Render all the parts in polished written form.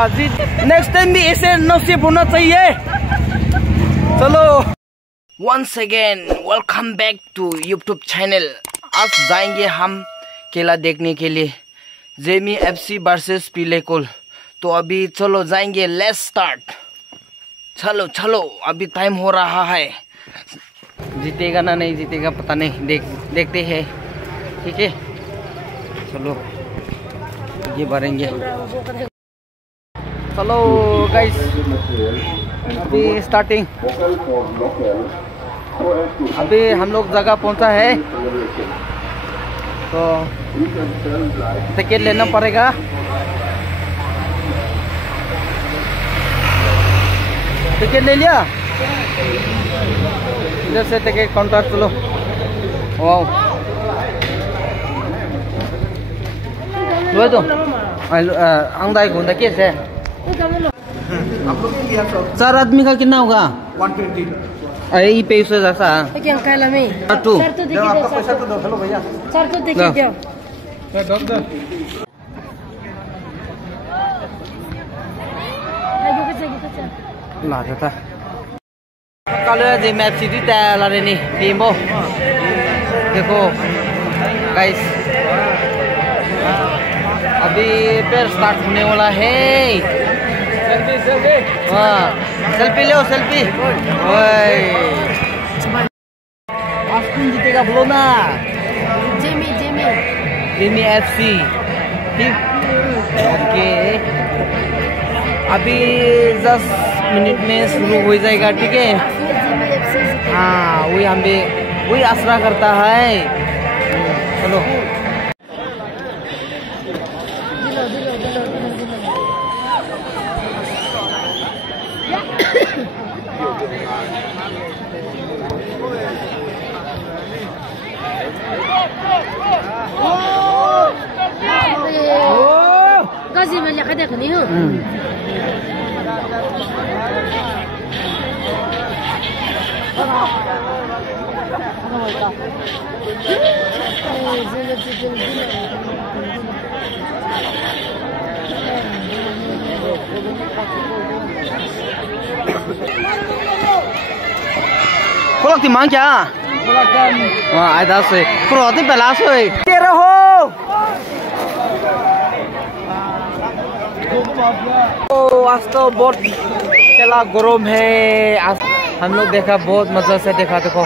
Next time भी ऐसे नसीब होना चाहिए। चलो once again welcome back to YouTube channel. आज जाएंगे हम खेला देखने के लिए, जेमी एफसी वर्सेस पिलेकुल। तो अभी चलो जाएंगे, लेट्स स्टार्ट। चलो चलो अभी टाइम हो रहा है। जीतेगा ना नहीं जीतेगा पता नहीं, देखते हैं। ठीक है चलो ये भरेंगे। चलो गाइस अभी स्टार्टिंग। अभी हम लोग जगह पहुंचा है तो टिकट लेना पड़ेगा। टिकट ले लिया इधर से टिकट काउंटर। चलो वाओ तो अंदाज घूमता कैसे। 4 आदमी का कितना होगा? 120। अरे ये पैसे जैसा क्या कहला में टू आपका पैसा तो दो। हेलो भैया सर तो देखिए क्या ला था कल जे मैच सीधी तैयार ला रहे नहीं टीमो। देखो गाइस अभी फिर स्टार्ट होने वाला है। हाँ सेल्फी लो सेल्फी। आज कौन जीतेगा बोलो ना? Jamie FC. ठीक ओके अभी 10 मिनट में शुरू हो जाएगा। ठीक है हाँ वही हम भी वही आसरा करता है। चलो गाजी में लेकर देखनी हूँ। Kulak timang क्या? Wah, ada sih. Kurang pala sih. Kira हो. आज तो बहुत केला गरम है। आज हम लोग देखा बहुत मजा से देखा। देखो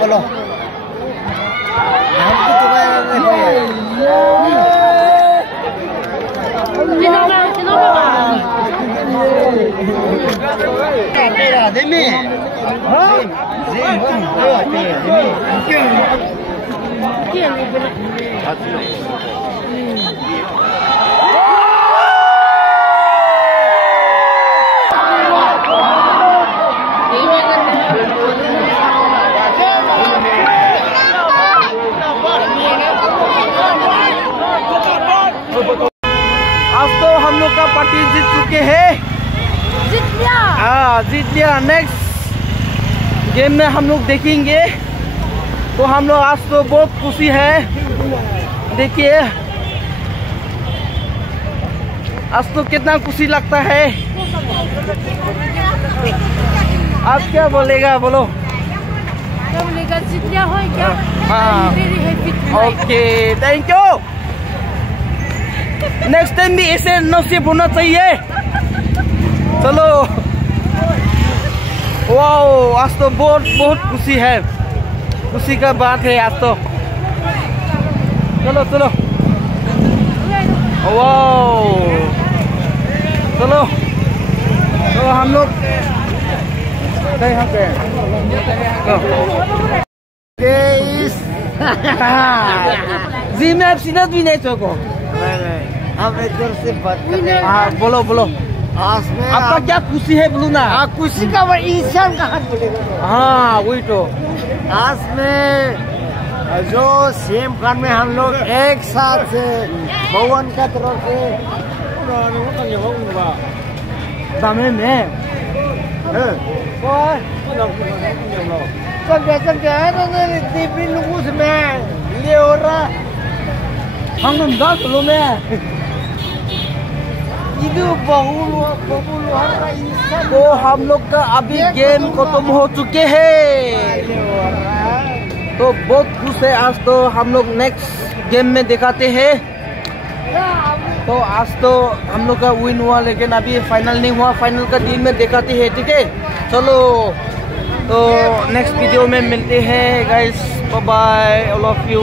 बोलो आज तो हम लोग का पार्टी जीत चुके हैं। जीत लिया। हाँ जीत लिया। नेक्स्ट गेम में हम लोग देखेंगे। तो हम लोग आज तो बहुत खुशी है। देखिए आज तो कितना खुशी लगता है। आप क्या बोलेगा, बोलो। क्या बोलेगा, जीत लिया हो क्या? हाँ, okay, thank you. Next time भी ऐसे नसीब होना चाहिए। चलो, वाओ, आज तो बहुत खुशी है, खुशी का बात है आज तो। चलो चलो, वाओ, चलो तो हम लोग यहाँ पे जी में आप सीधा भी नहीं चौको। हम इधर से बात कर रहे हैं। हाँ, बोलो बोलो, आज में आपका क्या खुशी है, बोलो ना। खुशी का इंसान का हाथ बोलेगा। हाँ, वही तो। आज में जो सेम खान में हम लोग एक साथ से भवन का तरफ से दामे में ये हो रहा हम 10 किलो में तो हम लोग का अभी गेम खत्म हो चुके हैं, तो बहुत खुश है। आज तो हम लोग नेक्स्ट गेम में दिखाते हैं। तो आज तो हम लोग का विन हुआ, लेकिन अभी फाइनल नहीं हुआ, फाइनल का दिन में दिखाते हैं, ठीक है। चलो, तो नेक्स्ट वीडियो में मिलते हैं guys, bye bye, all of you.